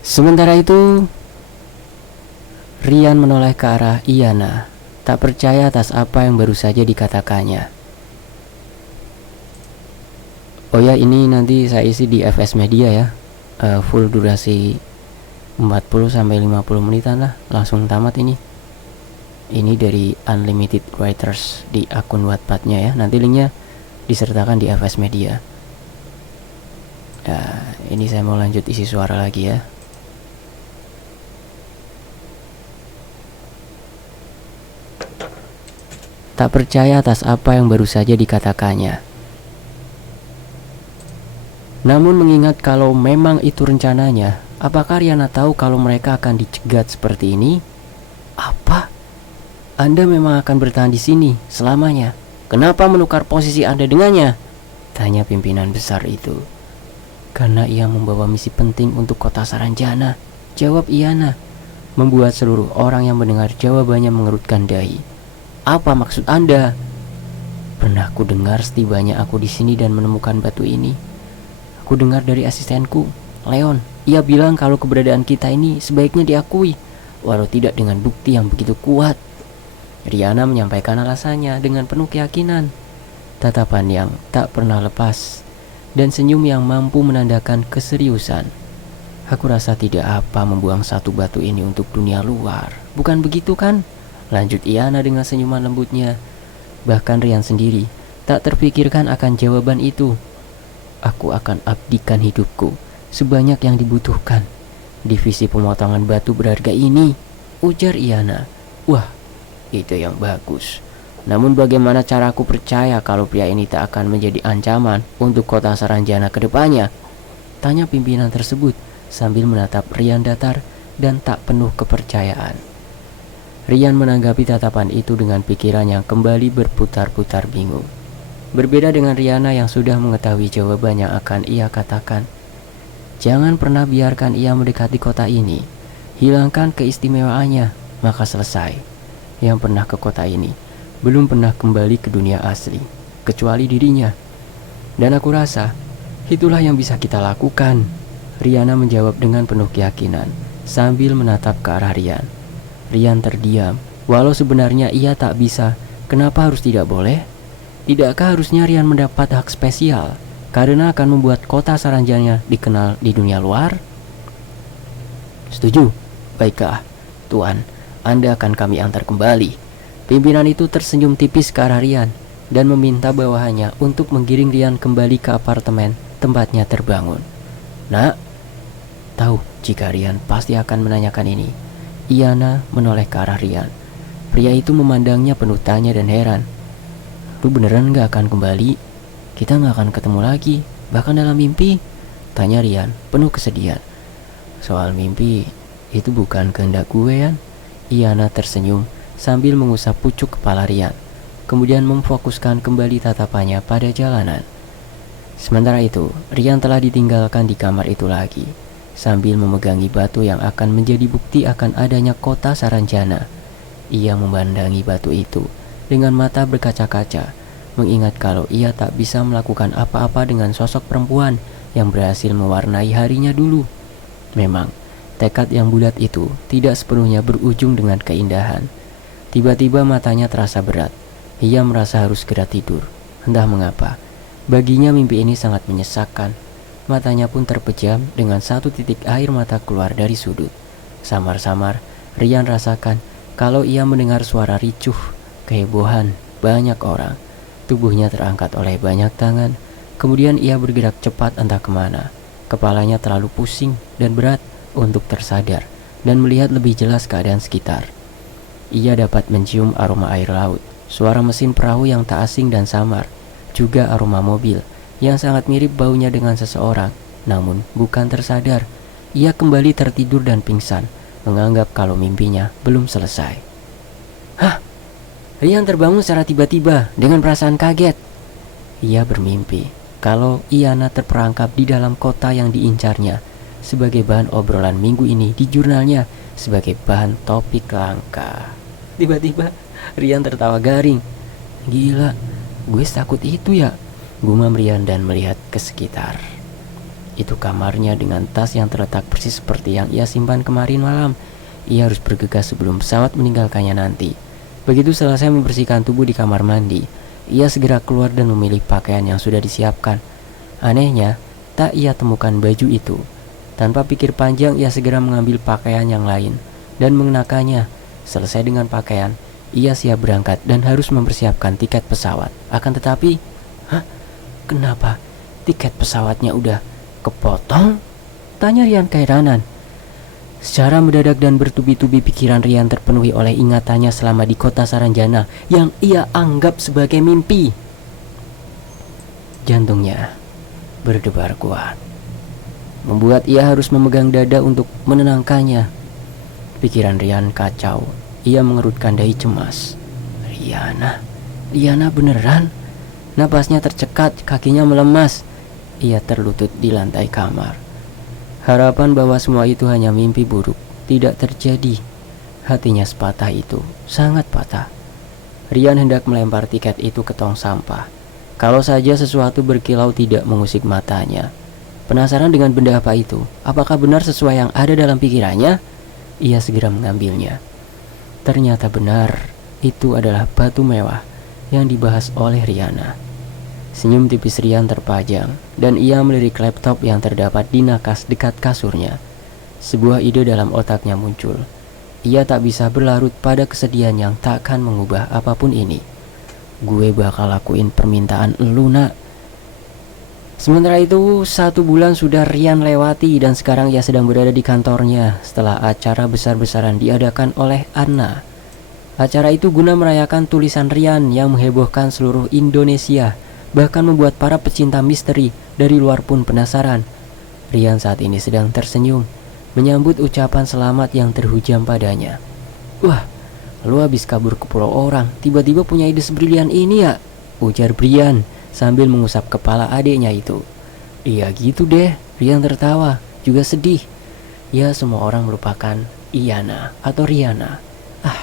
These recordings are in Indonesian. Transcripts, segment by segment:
Sementara itu, Rian menoleh ke arah Iyana, tak percaya atas apa yang baru saja dikatakannya. Oh ya, ini nanti saya isi di FS Media ya, full durasi 40-50 menitan lah, langsung tamat ini. Ini dari Unlimited Writers di akun Wattpad-nya ya, nanti linknya disertakan di FS Media. Ini saya mau lanjut isi suara lagi ya. Tak percaya atas apa yang baru saja dikatakannya. Namun mengingat kalau memang itu rencananya, apakah Riana tahu kalau mereka akan dicegat seperti ini? Apa? Anda memang akan bertahan di sini selamanya? Kenapa menukar posisi Anda dengannya? Tanya pimpinan besar itu. Karena ia membawa misi penting untuk kota Saranjana, jawab Iyana, membuat seluruh orang yang mendengar jawabannya mengerutkan dahi. Apa maksud Anda? Pernah ku dengar setibanya aku di sini dan menemukan batu ini. Aku dengar dari asistenku, Leon. Ia bilang kalau keberadaan kita ini sebaiknya diakui, walau tidak dengan bukti yang begitu kuat. Riana menyampaikan alasannya dengan penuh keyakinan, tatapan yang tak pernah lepas, dan senyum yang mampu menandakan keseriusan. Aku rasa tidak apa membuang satu batu ini untuk dunia luar, bukan begitu kan? Lanjut Iyana dengan senyuman lembutnya. Bahkan Rian sendiri tak terpikirkan akan jawaban itu. Aku akan abdikan hidupku sebanyak yang dibutuhkan. Divisi pemotongan batu berharga ini, ujar Iyana. Wah, itu yang bagus. Namun bagaimana cara aku percaya kalau pria ini tak akan menjadi ancaman untuk kota Saranjana ke depannya? Tanya pimpinan tersebut sambil menatap Rian datar dan tak penuh kepercayaan. Rian menanggapi tatapan itu dengan pikiran yang kembali berputar-putar bingung. Berbeda dengan Riana yang sudah mengetahui jawaban yang akan ia katakan. Jangan pernah biarkan ia mendekati kota ini. Hilangkan keistimewaannya, maka selesai. Yang pernah ke kota ini belum pernah kembali ke dunia asli, kecuali dirinya. Dan aku rasa itulah yang bisa kita lakukan. Riana menjawab dengan penuh keyakinan sambil menatap ke arah Rian. Rian terdiam, walau sebenarnya ia tak bisa. Kenapa harus tidak boleh? Tidakkah harusnya Rian mendapat hak spesial karena akan membuat kota Saranjana dikenal di dunia luar? Setuju? Baiklah, Tuan, Anda akan kami antar kembali. Pimpinan itu tersenyum tipis ke arah Rian dan meminta bawahannya untuk menggiring Rian kembali ke apartemen tempatnya terbangun. Nak, tahu jika Rian pasti akan menanyakan ini. Iyana menoleh ke arah Rian. Pria itu memandangnya penuh tanya dan heran. Lu beneran gak akan kembali? Kita gak akan ketemu lagi, bahkan dalam mimpi? Tanya Rian penuh kesedihan. Soal mimpi, itu bukan kehendak gue, Yan. Iyana tersenyum sambil mengusap pucuk kepala Rian, kemudian memfokuskan kembali tatapannya pada jalanan. Sementara itu, Rian telah ditinggalkan di kamar itu lagi, sambil memegangi batu yang akan menjadi bukti akan adanya kota Saranjana. Ia memandangi batu itu dengan mata berkaca-kaca, mengingat kalau ia tak bisa melakukan apa-apa dengan sosok perempuan yang berhasil mewarnai harinya dulu. Memang, tekad yang bulat itu tidak sepenuhnya berujung dengan keindahan. Tiba-tiba matanya terasa berat. Ia merasa harus segera tidur. Entah mengapa, baginya mimpi ini sangat menyesakkan. Matanya pun terpejam dengan satu titik air mata keluar dari sudut. Samar-samar, Rian rasakan kalau ia mendengar suara ricuh, kehebohan banyak orang. Tubuhnya terangkat oleh banyak tangan. Kemudian ia bergerak cepat entah kemana. Kepalanya terlalu pusing dan berat untuk tersadar dan melihat lebih jelas keadaan sekitar. Ia dapat mencium aroma air laut, suara mesin perahu yang tak asing dan samar, juga aroma mobil yang sangat mirip baunya dengan seseorang. Namun bukan tersadar, ia kembali tertidur dan pingsan, menganggap kalau mimpinya belum selesai. Hah? Rian terbangun secara tiba-tiba dengan perasaan kaget. Ia bermimpi kalau Iyana terperangkap di dalam kota yang diincarnya sebagai bahan obrolan minggu ini di jurnalnya sebagai bahan topik langka. Tiba-tiba Rian tertawa garing. Gila, gue takut itu ya, gumam Rian dan melihat ke sekitar. Itu kamarnya dengan tas yang terletak persis seperti yang ia simpan kemarin malam. Ia harus bergegas sebelum pesawat meninggalkannya nanti. Begitu selesai membersihkan tubuh di kamar mandi, ia segera keluar dan memilih pakaian yang sudah disiapkan. Anehnya, tak ia temukan baju itu. Tanpa pikir panjang, ia segera mengambil pakaian yang lain dan mengenakannya. Selesai dengan pakaian, ia siap berangkat dan harus mempersiapkan tiket pesawat. Akan tetapi, kenapa tiket pesawatnya udah kepotong? Tanya Rian keheranan. Secara mendadak dan bertubi-tubi pikiran Rian terpenuhi oleh ingatannya selama di kota Saranjana yang ia anggap sebagai mimpi. Jantungnya berdebar kuat, membuat ia harus memegang dada untuk menenangkannya. Pikiran Rian kacau. Ia mengerutkan dahi cemas. Riana beneran? Napasnya tercekat, kakinya melemas. Ia terlutut di lantai kamar. Harapan bahwa semua itu hanya mimpi buruk tidak terjadi. Hatinya sepatah itu, sangat patah. Rian hendak melempar tiket itu ke tong sampah. Kalau saja sesuatu berkilau tidak mengusik matanya. Penasaran dengan benda apa itu? Apakah benar sesuai yang ada dalam pikirannya? Ia segera mengambilnya. Ternyata benar, itu adalah batu mewah yang dibahas oleh Riana. Senyum tipis Rian terpajang, dan ia melirik laptop yang terdapat di nakas dekat kasurnya. Sebuah ide dalam otaknya muncul. Ia tak bisa berlarut pada kesedihan yang takkan mengubah apapun ini. Gue bakal lakuin permintaan elu, nak. Sementara itu, 1 bulan sudah Rian lewati dan sekarang ia sedang berada di kantornya setelah acara besar-besaran diadakan oleh Anna. Acara itu guna merayakan tulisan Rian yang menghebohkan seluruh Indonesia, bahkan membuat para pecinta misteri dari luar pun penasaran. Rian saat ini sedang tersenyum, menyambut ucapan selamat yang terhujam padanya. Wah, lu habis kabur ke pulau orang, tiba-tiba punya ide sebrilian ini ya? Ujar Brian sambil mengusap kepala adiknya itu. Iya gitu deh, Rian tertawa, juga sedih. Ya semua orang merupakan Iyana atau Riana.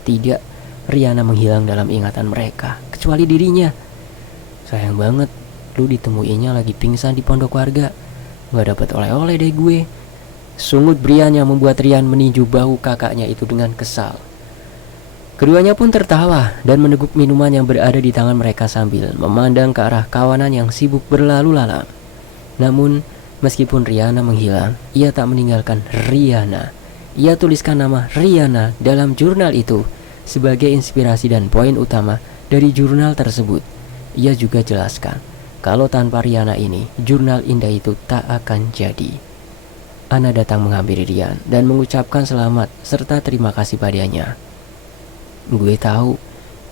Tidak, Riana menghilang dalam ingatan mereka, kecuali dirinya. Sayang banget, lu ditemuinya lagi pingsan di pondok warga. Gak dapat oleh-oleh deh gue. Sungut Brian yang membuat Rian meninju bahu kakaknya itu dengan kesal. Keduanya pun tertawa dan meneguk minuman yang berada di tangan mereka sambil memandang ke arah kawanan yang sibuk berlalu lalang. Namun, meskipun Riana menghilang, ia tak meninggalkan Riana. Ia tuliskan nama Riana dalam jurnal itu sebagai inspirasi dan poin utama dari jurnal tersebut. Ia juga jelaskan kalau tanpa Riana ini, jurnal indah itu tak akan jadi. Ana datang menghampiri Rian dan mengucapkan selamat serta terima kasih padanya. Gue tahu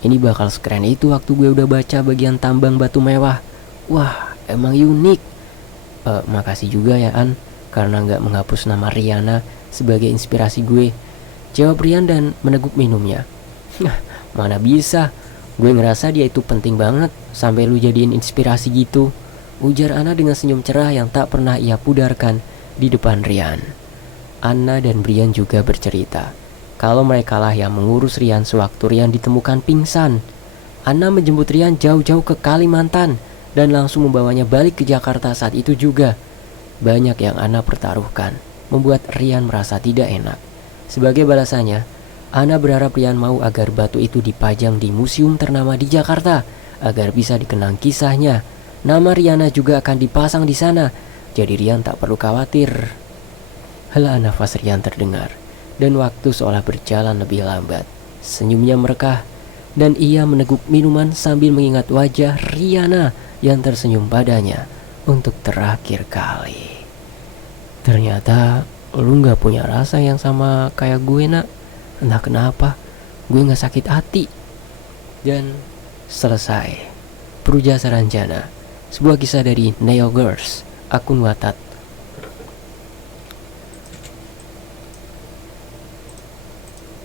ini bakal sekeren itu waktu gue udah baca bagian tambang batu mewah. Wah, emang unik. Makasih juga ya An, karena gak menghapus nama Riana sebagai inspirasi gue, jawab Rian dan meneguk minumnya. Mana bisa, gue ngerasa dia itu penting banget sampai lu jadiin inspirasi gitu, ujar Ana dengan senyum cerah yang tak pernah ia pudarkan di depan Rian. Anna dan Brian juga bercerita kalau merekalah yang mengurus Rian sewaktu Rian ditemukan pingsan. Anna menjemput Rian jauh-jauh ke Kalimantan dan langsung membawanya balik ke Jakarta saat itu juga. Banyak yang Anna pertaruhkan, membuat Rian merasa tidak enak. Sebagai balasannya, Ana berharap Rian mau agar batu itu dipajang di museum ternama di Jakarta agar bisa dikenang kisahnya. Nama Riana juga akan dipasang di sana, jadi Rian tak perlu khawatir. Hela nafas Rian terdengar dan waktu seolah berjalan lebih lambat. Senyumnya merekah dan ia meneguk minuman sambil mengingat wajah Riana yang tersenyum padanya untuk terakhir kali. Ternyata lu gak punya rasa yang sama kayak gue, nak. Entah kenapa gue gak sakit hati. Dan selesai. Pruja Saranjana, sebuah kisah dari Neo Girls, akun Wattpad.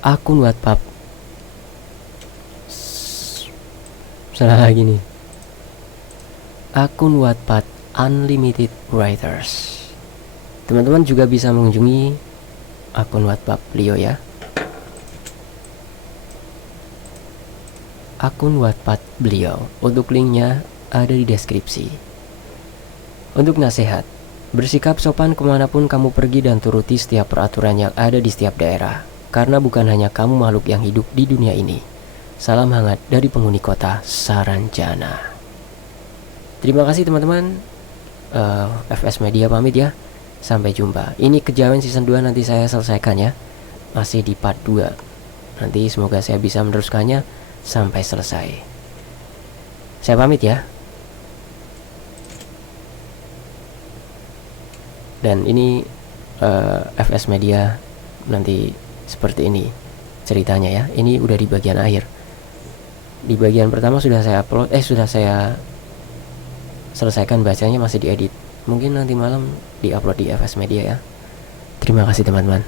Akun Wattpad. Salah lagi nih. Akun Wattpad Unlimited Writers. Teman-teman juga bisa mengunjungi akun Wattpad beliau ya. Akun Wattpad beliau, untuk linknya ada di deskripsi. Untuk nasihat, Bersikap sopan kemanapun kamu pergi dan turuti setiap peraturan yang ada di setiap daerah. Karena bukan hanya kamu makhluk yang hidup di dunia ini. Salam hangat dari penghuni kota Saranjana. Terima kasih teman-teman. FS Media pamit ya. Sampai jumpa. Ini Kejawen season 2 nanti saya selesaikan ya. Masih di part 2. Nanti semoga saya bisa meneruskannya sampai selesai. Saya pamit ya. Dan ini FS Media nanti seperti ini ceritanya ya. Ini udah di bagian akhir. Di bagian pertama sudah saya upload, sudah saya selesaikan bacanya, masih diedit. Mungkin nanti malam di-upload di FS Media ya. Terima kasih teman-teman.